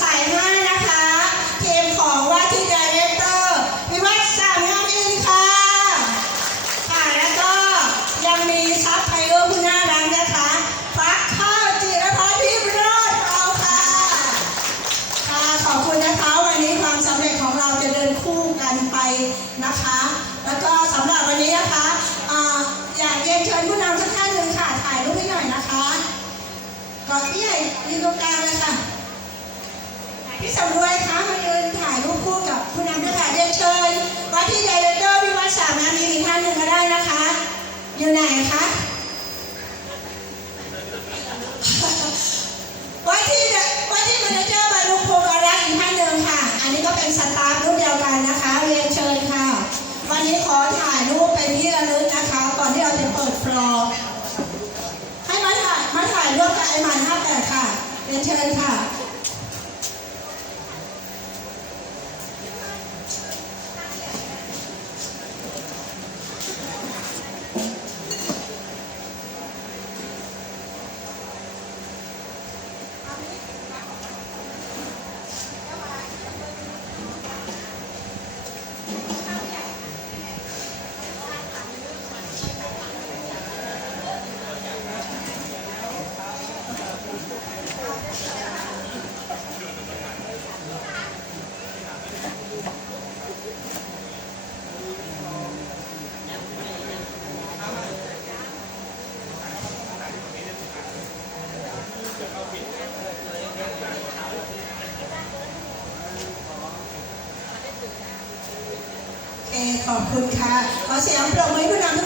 สายห้านะคะ ทีมของว่าที่ดีเรคเตอร์วิวัฒน์สามงามอินค่ะ ค่ะ แล้วก็ยังมีซับไพเออร์ผู้น่ารักนะคะฟักข้าวจิรพัฒน์พิมโรจน์เราค่ะ ค่ะ ขอบคุณนะคะ วันนี้ความสำเร็จของเราจะเดินคู่กันไปนะคะ แล้วก็สำหรับวันนี้นะคะอ่าอยากเรียนเชิญผู้นำ ที่ไดเรคเตอร์วิวัฒน์สามนามีอีกท่านหนึ่งก็ได้นะคะ อยู่ไหนคะว่าที่ว่าที่มาเนเจอร์บารุพงศ์รักอีกท่านหนึ่งค่ะ อันนี้ก็เป็นสตาฟรุ่นเดียวกันนะคะ เรียนเชิญค่ะ วันนี้ขอถ่ายรูปเป็นที่ระลึกนะคะ ก่อนที่เราจะเปิดฟลอร์ให้มาถ่ายมาถ่ายร่วมกับไอหมัน58ค่ะ เรียนเชิญค่ะ ขอบคุณค่ะ ขอเสียงปรบมือให้ผู้นำทุกท่านด้วยค่ะ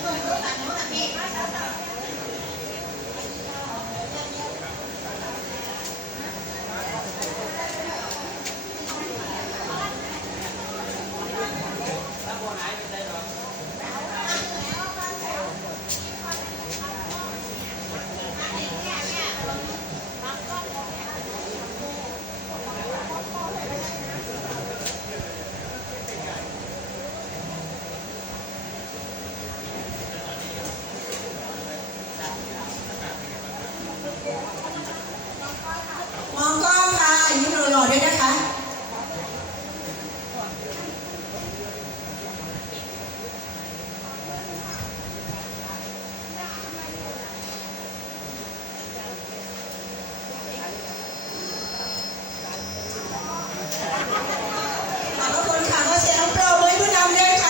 Hallelujah.